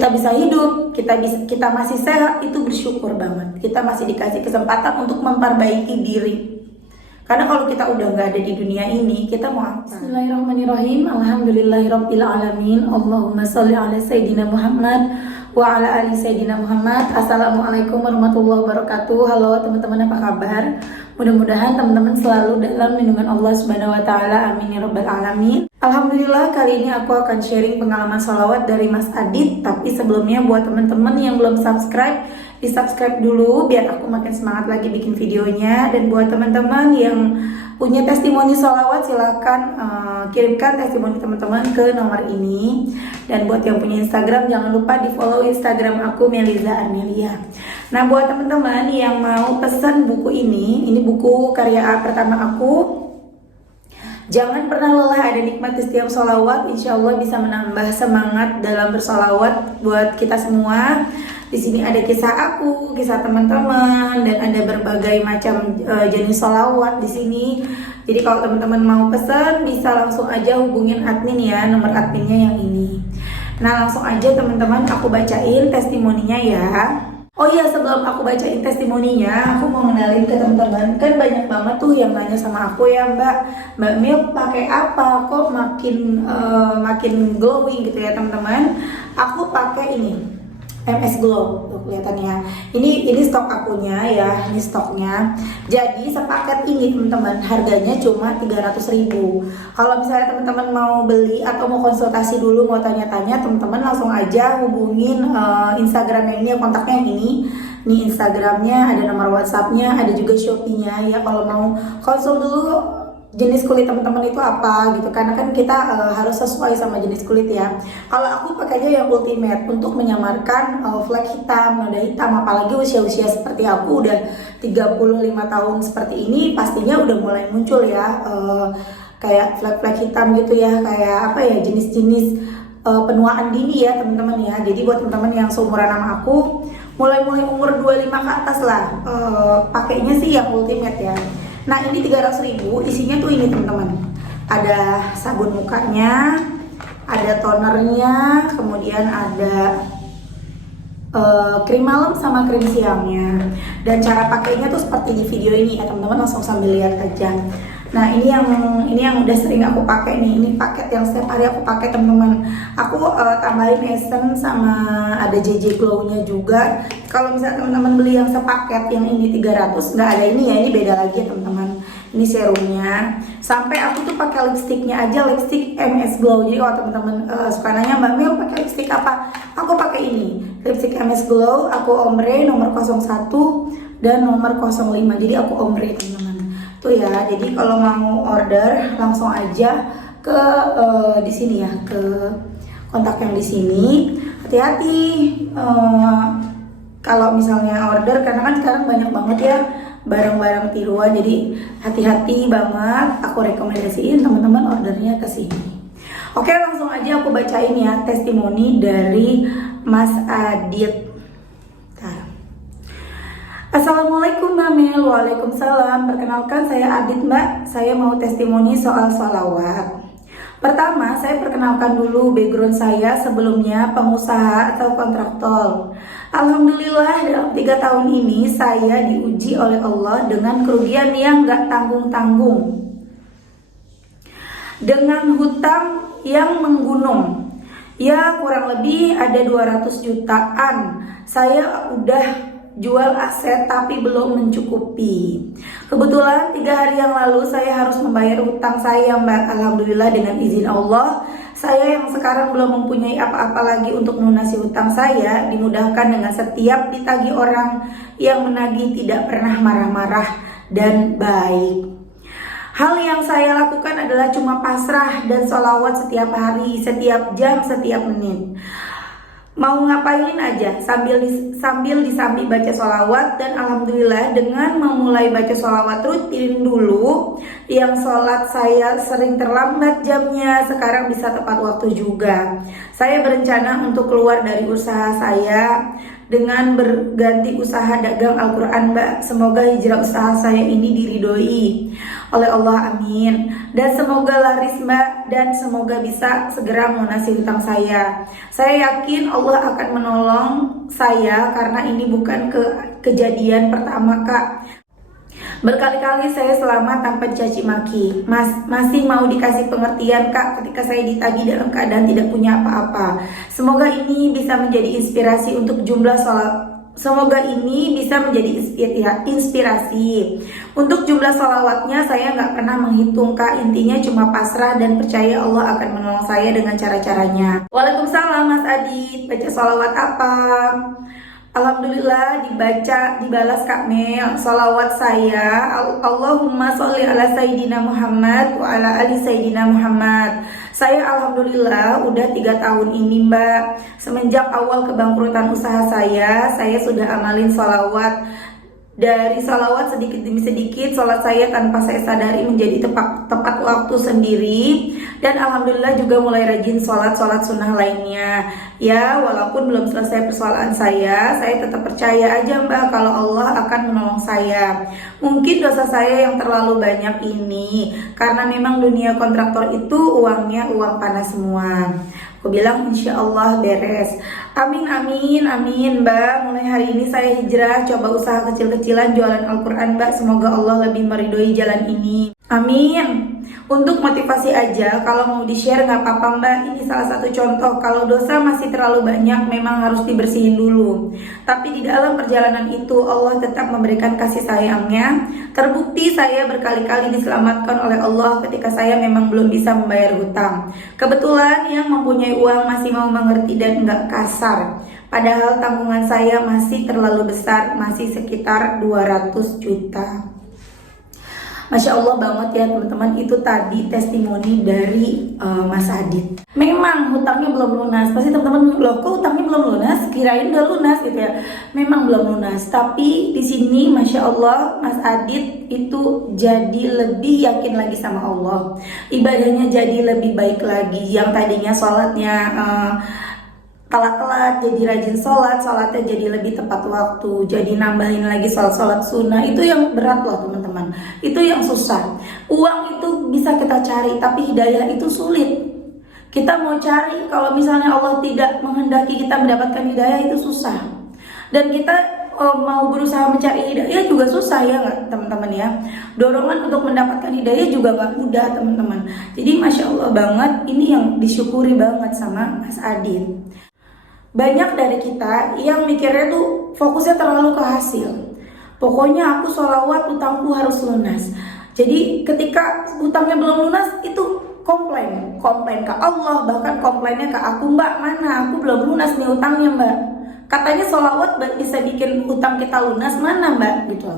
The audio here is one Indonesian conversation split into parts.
kita bisa hidup, kita masih sehat, itu bersyukur banget. Kita masih dikasih kesempatan untuk memperbaiki diri. Karena kalau kita udah nggak ada di dunia ini, kita mau apa? Bismillahirrahmanirrahim. Alhamdulillahirabbil alamin. Allahumma sholli ala sayyidina Muhammad wa ala ali sayyidina Muhammad. Assalamualaikum warahmatullahi wabarakatuh. Halo teman-teman, apa kabar? Mudah-mudahan teman-teman selalu dalam lindungan Allah Subhanahu wa taala. Amin ya rabbal alamin. Alhamdulillah, kali ini aku akan sharing pengalaman sholawat dari Mas Adit. Tapi sebelumnya buat teman-teman yang belum subscribe, di-subscribe dulu biar aku makin semangat lagi bikin videonya. Dan buat teman-teman yang punya testimoni sholawat, silahkan kirimkan testimoni teman-teman ke nomor ini. Dan buat yang punya Instagram, jangan lupa di follow Instagram aku, Meliza Armelia. Nah, buat teman-teman yang mau pesan buku ini buku karya pertama aku. Jangan pernah lelah ada nikmat di setiap sholawat. Insya Allah bisa menambah semangat dalam bersolawat buat kita semua. Di sini ada kisah aku, kisah teman-teman, dan ada berbagai macam jenis sholawat di sini. Jadi kalau teman-teman mau pesan, bisa langsung aja hubungin admin ya, nomor adminnya yang ini. Nah, langsung aja teman-teman, aku bacain testimoninya ya. Oh iya, sebelum aku bacain testimoninya, aku mau ngenalin ke teman-teman. Kan banyak banget tuh yang nanya sama aku ya, Mbak Mil pakai apa? Kok makin glowing gitu ya teman-teman? Aku pakai ini, MS Glow, tuh kelihatannya. Ini stok akunya ya, ini stoknya. Jadi sepaket ini teman-teman harganya cuma 300.000. Kalau misalnya teman-teman mau beli atau mau konsultasi dulu, mau tanya-tanya, teman-teman langsung aja hubungin Instagramnya ini, kontaknya yang ini. Ini Instagramnya, ada nomor WhatsAppnya, ada juga Shopee-nya ya. Kalau mau konsul dulu jenis kulit teman-teman itu apa gitu, karena kan kita harus sesuai sama jenis kulit ya. Kalau aku pakainya yang ultimate untuk menyamarkan flek hitam, noda hitam, apalagi usia-usia seperti aku udah 35 tahun seperti ini, pastinya udah mulai muncul ya kayak flek-flek hitam gitu ya, kayak apa ya, jenis-jenis penuaan dini ya teman-teman ya. Jadi buat teman-teman yang seumuran sama aku, mulai umur 25 ke atas lah, pakainya sih yang ultimate ya. Nah, ini 300.000, isinya tuh ini teman-teman. Ada sabun mukanya, ada tonernya, kemudian ada krim malam sama krim siangnya. Dan cara pakainya tuh seperti di video ini ya teman-teman, langsung sambil lihat aja. Nah, ini yang udah sering aku pakai nih. Ini paket yang setiap hari aku pakai teman-teman. Aku tambahin essence sama ada JJ Glow-nya juga. Kalau misalnya teman-teman beli yang sepaket yang ini 300, nggak ada ini ya, ini beda lagi ya teman-teman. Ini serumnya. Sampai aku tuh pakai lipstiknya aja, lipstik MS Glow. Jadi kalau teman-teman suka nanya, Mbak Mil pakai lipstik apa? Aku pakai ini, lipstik MS Glow. Aku ombre nomor 01 dan nomor 05. Jadi aku ombre teman-teman. Tuh ya, jadi kalau mau order langsung aja ke di sini ya, ke kontak yang di sini. Hati-hati kalau misalnya order, karena kan sekarang banyak banget ya barang-barang tiruan. Jadi hati-hati banget. Aku rekomendasiin teman-teman ordernya ke sini. Oke, langsung aja aku bacain ya testimoni dari Mas Adit. Assalamualaikum Mbak Mil. Waalaikumsalam. Perkenalkan, saya Adit Mbak. Saya mau testimoni soal sholawat. Pertama, saya perkenalkan dulu background saya. Sebelumnya pengusaha atau kontraktor. Alhamdulillah dalam 3 tahun ini saya diuji oleh Allah dengan kerugian yang gak tanggung-tanggung, dengan hutang yang menggunung. Ya, kurang lebih ada 200 jutaan. Saya udah jual aset tapi belum mencukupi. Kebetulan 3 hari yang lalu saya harus membayar hutang saya, Mbak. Alhamdulillah dengan izin Allah, saya yang sekarang belum mempunyai apa-apa lagi untuk melunasi hutang saya, dimudahkan dengan setiap ditagih orang yang menagih tidak pernah marah-marah dan baik. Hal yang saya lakukan adalah cuma pasrah dan sholawat setiap hari, setiap jam, setiap menit. Mau ngapain aja sambil disambi baca sholawat. Dan alhamdulillah dengan memulai baca sholawat rutin dulu, yang sholat saya sering terlambat jamnya, sekarang bisa tepat waktu juga. Saya berencana untuk keluar dari usaha saya dengan berganti usaha dagang Al-Quran Mbak. Semoga hijrah usaha saya ini diridhoi oleh Allah, amin. Dan semoga laris Mbak, dan semoga bisa segera melunasi hutang saya. Saya yakin Allah akan menolong saya karena ini bukan kejadian pertama Kak. Berkali-kali saya selamat tanpa dicaci maki. Masih mau dikasih pengertian Kak ketika saya ditagih dalam keadaan tidak punya apa-apa. Semoga ini bisa menjadi inspirasi untuk jumlah sholat. Semoga ini bisa menjadi inspirasi. Untuk jumlah sholawatnya saya nggak pernah menghitung Kak. Intinya cuma pasrah dan percaya Allah akan menolong saya dengan cara-caranya. Waalaikumsalam Mas Adit. Baca sholawat apa? Alhamdulillah dibalas Kak Mel. Salawat saya Allahumma sholli ala Sayyidina Muhammad wa ala ali Sayyidina Muhammad. Saya alhamdulillah udah 3 tahun ini Mbak. Semenjak awal kebangkrutan usaha saya sudah amalin salawat. Dari salawat sedikit demi sedikit, sholat saya tanpa saya sadari menjadi tepat waktu sendiri. Dan alhamdulillah juga mulai rajin sholat sunnah lainnya. Ya, walaupun belum selesai persoalan saya tetap percaya aja Mbak kalau Allah akan menolong saya. Mungkin dosa saya yang terlalu banyak ini karena memang dunia kontraktor itu uangnya uang panas semua. Aku bilang insya Allah beres. Amin amin amin Mbak. Mulai hari ini saya hijrah, coba usaha kecil-kecilan jualan Al-Quran Mbak. Semoga Allah lebih meridhoi jalan ini. Amin. Untuk motivasi aja, kalau mau di-share nggak apa-apa Mbak. Ini salah satu contoh. Kalau dosa masih terlalu banyak, memang harus dibersihin dulu. Tapi di dalam perjalanan itu Allah tetap memberikan kasih sayangnya. Terbukti saya berkali-kali diselamatkan oleh Allah ketika saya memang belum bisa membayar hutang. Kebetulan yang mempunyai uang masih mau mengerti dan nggak kasar. Padahal tanggungan saya masih terlalu besar, masih sekitar 200 juta. Masya Allah banget ya teman-teman. Itu tadi testimoni dari Mas Adit. Memang hutangnya belum lunas. Pasti teman-teman, loh kok hutangnya belum lunas? Kirain udah lunas gitu ya. Memang belum lunas. Tapi di sini Masya Allah Mas Adit itu jadi lebih yakin lagi sama Allah. Ibadahnya jadi lebih baik lagi. Yang tadinya sholatnya telat-telat jadi rajin sholatnya jadi lebih tepat waktu, jadi nambahin lagi sholat sunnah. Itu yang berat loh teman-teman, itu yang susah. Uang itu bisa kita cari, tapi hidayah itu sulit. Kita mau cari, kalau misalnya Allah tidak menghendaki kita mendapatkan hidayah itu susah. Dan kita mau berusaha mencari hidayah juga susah ya nggak teman-teman ya. Dorongan untuk mendapatkan hidayah juga nggak mudah teman-teman. Jadi Masya Allah banget, ini yang disyukuri banget sama Mas Adit. Banyak dari kita yang mikirnya tuh fokusnya terlalu ke hasil. Pokoknya aku sholawat, utangku harus lunas. Jadi ketika utangnya belum lunas itu komplain ke Allah, bahkan komplainnya ke aku, Mbak mana aku belum lunas nih utangnya Mbak. Katanya sholawat bisa bikin utang kita lunas, mana Mbak gitu.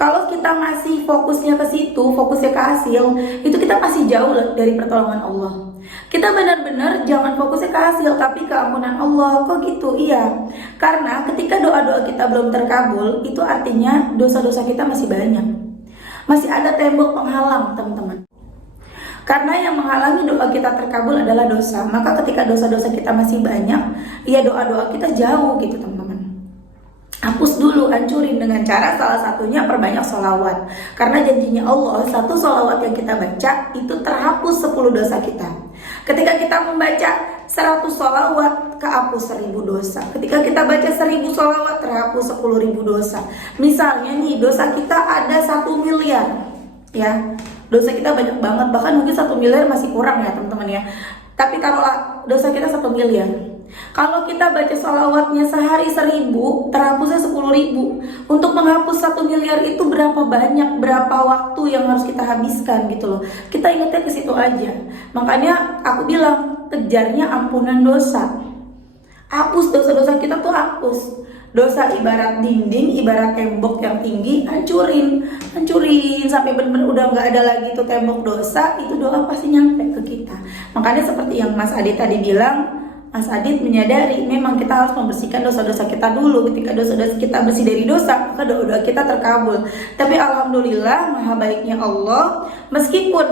Kalau kita masih fokusnya ke situ, fokusnya ke hasil, itu kita masih jauh dari pertolongan Allah. Kita benar-benar jangan fokusnya ke hasil, tapi ke ampunan Allah. Kok gitu? Iya. Karena ketika doa-doa kita belum terkabul, itu artinya dosa-dosa kita masih banyak. Masih ada tembok penghalang, teman-teman. Karena yang menghalangi doa kita terkabul adalah dosa. Maka ketika dosa-dosa kita masih banyak, ya doa-doa kita jauh gitu, teman-teman. Hapus dulu, hancurin dengan cara salah satunya perbanyak sholawat. Karena janjinya Allah, satu sholawat yang kita baca itu terhapus 10 dosa kita. Ketika kita membaca 100 sholawat, kehapus 1000 dosa. Ketika kita baca 1000 sholawat, terhapus 10.000 dosa. Misalnya nih, dosa kita ada 1 miliar ya. Dosa kita banyak banget, bahkan mungkin 1 miliar masih kurang ya teman-teman ya. Tapi taruhlah dosa kita 1 miliar. Kalau kita baca sholawatnya sehari 1000, terhapusnya 10.000. Untuk menghapus 1 miliar itu berapa banyak, berapa waktu yang harus kita habiskan gitu loh. Kita ingatnya ke situ aja. Makanya aku bilang, kejarnya ampunan dosa. Hapus dosa-dosa kita tuh hapus. Dosa ibarat dinding, ibarat tembok yang tinggi, hancurin sampai benar-benar udah nggak ada lagi tuh tembok dosa. Itu doa pasti nyampe ke kita. Makanya seperti yang Mas Adit tadi bilang, Mas Adit menyadari memang kita harus membersihkan dosa-dosa kita dulu. Ketika dosa-dosa kita bersih dari dosa, maka doa-doa kita terkabul. Tapi alhamdulillah maha baiknya Allah, meskipun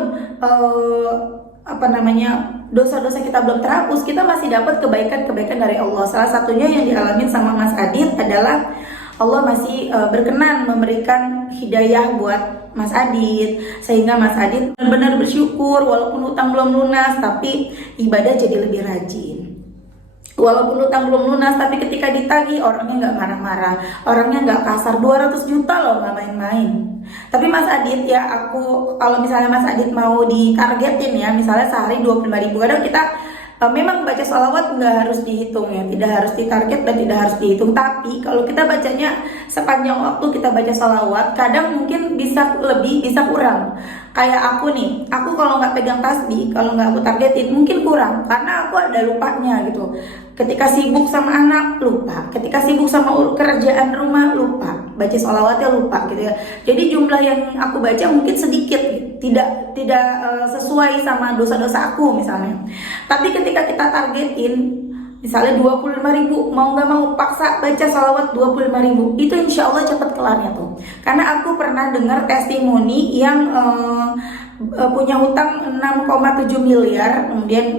dosa-dosa kita belum terhapus, kita masih dapat kebaikan-kebaikan dari Allah. Salah satunya yang dialami sama Mas Adit adalah Allah masih berkenan memberikan hidayah buat Mas Adit, sehingga Mas Adit benar-benar bersyukur walaupun utang belum lunas, tapi ibadah jadi lebih rajin. Walaupun utang belum lunas, tapi ketika ditagih orangnya nggak marah-marah, orangnya nggak kasar. 200 juta loh, nggak main-main. Tapi Mas Adit ya, kalau misalnya Mas Adit mau ditargetin ya, misalnya sehari 25.000, kadang kita memang baca sholawat nggak harus dihitung ya, tidak harus ditarget dan tidak harus dihitung. Tapi kalau kita bacanya sepanjang waktu kita baca sholawat, kadang mungkin bisa lebih, bisa kurang. Kayak aku nih, aku kalau nggak pegang tasbih, kalau nggak aku targetin, mungkin kurang karena aku ada lupanya gitu. Ketika sibuk sama anak lupa, ketika sibuk sama kerjaan rumah lupa, baca sholawatnya lupa gitu ya. Jadi jumlah yang aku baca mungkin sedikit, tidak sesuai sama dosa-dosa aku misalnya. Tapi ketika kita targetin misalnya 25.000, mau nggak mau paksa baca sholawat 25.000, itu insya Allah cepat kelarnya tuh. Karena aku pernah dengar testimoni yang punya hutang 6,7 miliar, kemudian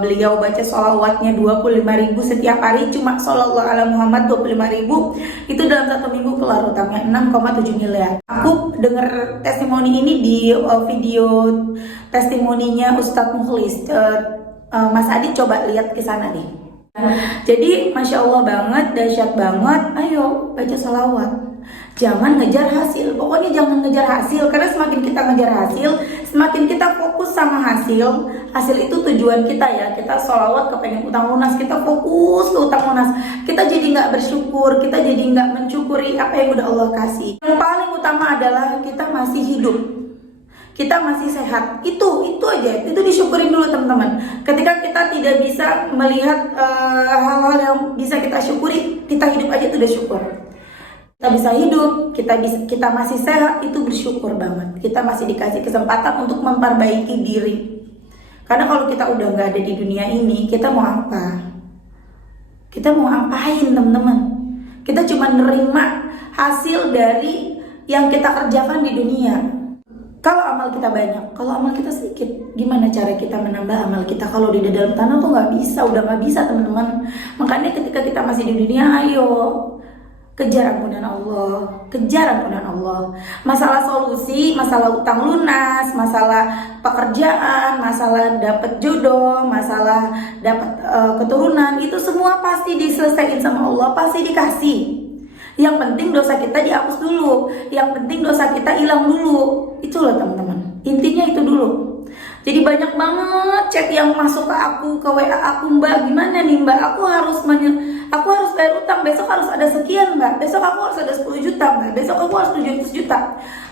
beliau baca sholawatnya 25.000 setiap hari, cuma shollallahu ala Muhammad 25.000, itu dalam 1 minggu kelar hutangnya 6,7 miliar. Aku dengar testimoni ini di video testimoninya Ustadz Mukhlis. Mas Adi coba lihat ke sana deh. Jadi Masya Allah banget, dahsyat banget. Ayo baca sholawat, jangan ngejar hasil. Pokoknya jangan ngejar hasil, karena semakin kita ngejar hasil, semakin kita fokus sama hasil. Hasil itu tujuan kita ya. Kita sholawat kepengen utang lunas, kita fokus ke utang lunas, kita jadi nggak bersyukur, kita jadi nggak mensyukuri apa yang udah Allah kasih. Yang paling utama adalah kita masih hidup, kita masih sehat. Itu aja, itu disyukurin dulu teman-teman. Ketika kita tidak bisa melihat hal-hal yang bisa kita syukuri, kita hidup aja itu udah syukur. Kita bisa hidup, kita masih sehat, itu bersyukur banget. Kita masih dikasih kesempatan untuk memperbaiki diri. Karena kalau kita udah nggak ada di dunia ini, kita mau apa? Kita mau ngapain teman-teman? Kita cuma nerima hasil dari yang kita kerjakan di dunia. Kalau amal kita banyak, kalau amal kita sedikit, gimana cara kita menambah amal kita? Kalau di dalam tanah tuh nggak bisa, udah nggak bisa teman-teman. Makanya ketika kita masih di dunia, ayo kejar ampunan Allah, kejar ampunan Allah. Masalah solusi, masalah utang lunas, masalah pekerjaan, masalah dapat jodoh, masalah dapat keturunan, itu semua pasti diselesaikan sama Allah, pasti dikasih. Yang penting dosa kita dihapus dulu, yang penting dosa kita hilang dulu. Itu loh teman-teman, intinya itu dulu. Jadi banyak banget chat yang masuk ke aku, ke WA aku, Mbak gimana nih Mbak, aku harus bayar utang, besok harus ada sekian Mbak, besok aku harus ada 10 juta Mbak, besok aku harus 700 juta.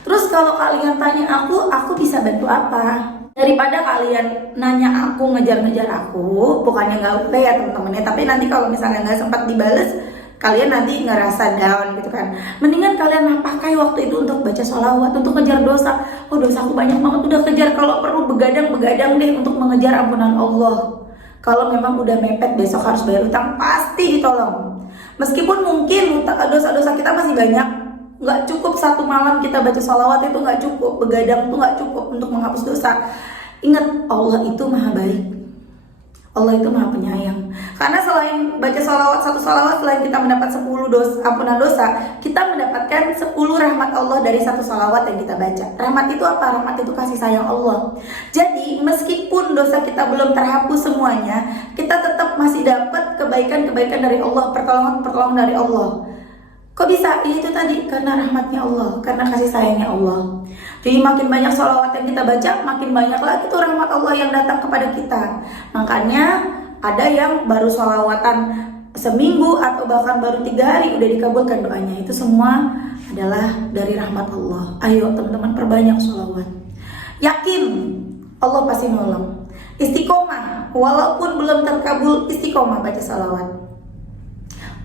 Terus kalau kalian tanya aku bisa bantu apa? Daripada kalian nanya aku, ngejar-ngejar aku, bukannya nggak boleh ya teman-teman ya, tapi nanti kalau misalnya nggak sempat dibales, kalian nanti ngerasa down gitu kan. Mendingan kalian pakai waktu itu untuk baca sholawat, untuk kejar dosa. Oh dosaku banyak banget, udah kejar. Kalau perlu begadang deh untuk mengejar ampunan Allah. Kalau memang udah mepet besok harus bayar utang, pasti ditolong. Meskipun mungkin dosa-dosa kita masih banyak, nggak cukup satu malam kita baca sholawat itu nggak cukup, begadang itu nggak cukup untuk menghapus dosa. Ingat, Allah itu maha baik, Allah itu maha penyayang. Karena selain baca satu sholawat, selain kita mendapat 10 ampunan dosa, kita mendapatkan 10 rahmat Allah dari satu sholawat yang kita baca. Rahmat itu apa? Rahmat itu kasih sayang Allah. Jadi meskipun dosa kita belum terhapus semuanya, kita tetap masih dapat kebaikan-kebaikan dari Allah, pertolongan dari Allah. Kok bisa? Ya itu tadi, karena rahmatnya Allah, karena kasih sayangnya Allah. Jadi makin banyak sholawat yang kita baca, makin banyak lagi tuh rahmat Allah yang datang kepada kita. Makanya ada yang baru sholawatan seminggu atau bahkan baru 3 hari udah dikabulkan doanya. Itu semua adalah dari rahmat Allah. Ayo teman-teman, perbanyak sholawat. Yakin Allah pasti nolong. Istiqomah, walaupun belum terkabul, istiqomah baca sholawat.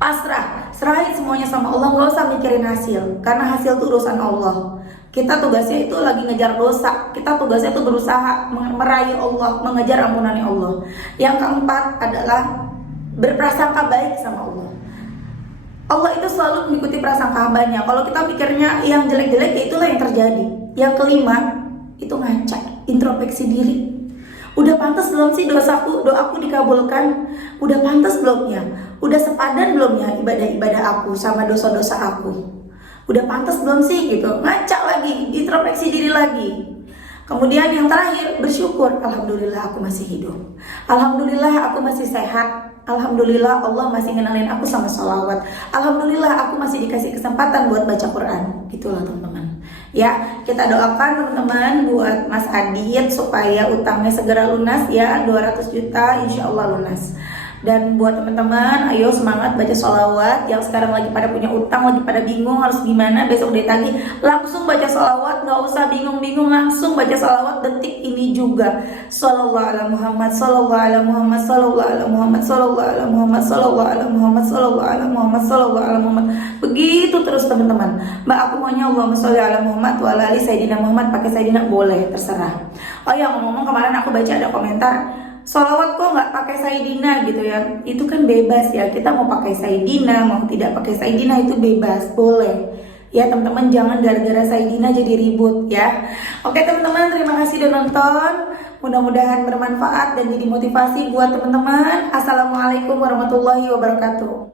Pasrah, serahin semuanya sama Allah, nggak usah mikirin hasil, karena hasil itu urusan Allah. Kita tugasnya itu lagi ngejar dosa, kita tugasnya itu berusaha meraih Allah, mengejar ampunannya Allah. Yang keempat adalah berprasangka baik sama Allah. Allah itu selalu mengikuti prasangka hambanya. Kalau kita pikirnya yang jelek-jelek, ya itulah yang terjadi. Yang kelima itu ngaca, introspeksi diri. Udah pantas belum sih doaku dikabulkan? Udah pantas belum ya? Udah sepadan belum ya ibadah-ibadah aku sama dosa-dosa aku? Udah pantas belum sih gitu? Ngaca lagi, introspeksi diri lagi. Kemudian yang terakhir, bersyukur. Alhamdulillah aku masih hidup. Alhamdulillah aku masih sehat. Alhamdulillah Allah masih ngenalin aku sama sholawat. Alhamdulillah aku masih dikasih kesempatan buat baca Quran. Itulah teman-teman. Ya, kita doakan teman-teman buat Mas Adit supaya utangnya segera lunas ya, 200 juta insya Allah lunas. Dan buat teman-teman, ayo semangat baca sholawat. Yang sekarang lagi pada punya utang, lagi pada bingung harus gimana, besok ditagih, langsung baca sholawat, nggak usah bingung-bingung, langsung baca sholawat detik ini juga. Sallallahu ala Muhammad, sallallahu ala Muhammad, sallallahu ala Muhammad, sallallahu ala Muhammad, sallallahu ala Muhammad, sallallahu ala Muhammad, sallallahu ala Muhammad. Begitu terus teman-teman. Mbak, aku maunya Allahumma sholli ala Muhammad wa ala ali Sayyidina Muhammad, pakai Sayyidina boleh, terserah. Oh ya, ngomong-ngomong, kemarin aku baca ada komentar, sholawat kok nggak pakai Sayyidina gitu ya. Itu kan bebas ya, kita mau pakai Sayyidina mau tidak pakai Sayyidina itu bebas, boleh ya teman-teman. Jangan gara-gara Sayyidina jadi ribut ya. Oke teman-teman, terima kasih udah nonton, mudah-mudahan bermanfaat dan jadi motivasi buat teman-teman. Assalamualaikum warahmatullahi wabarakatuh.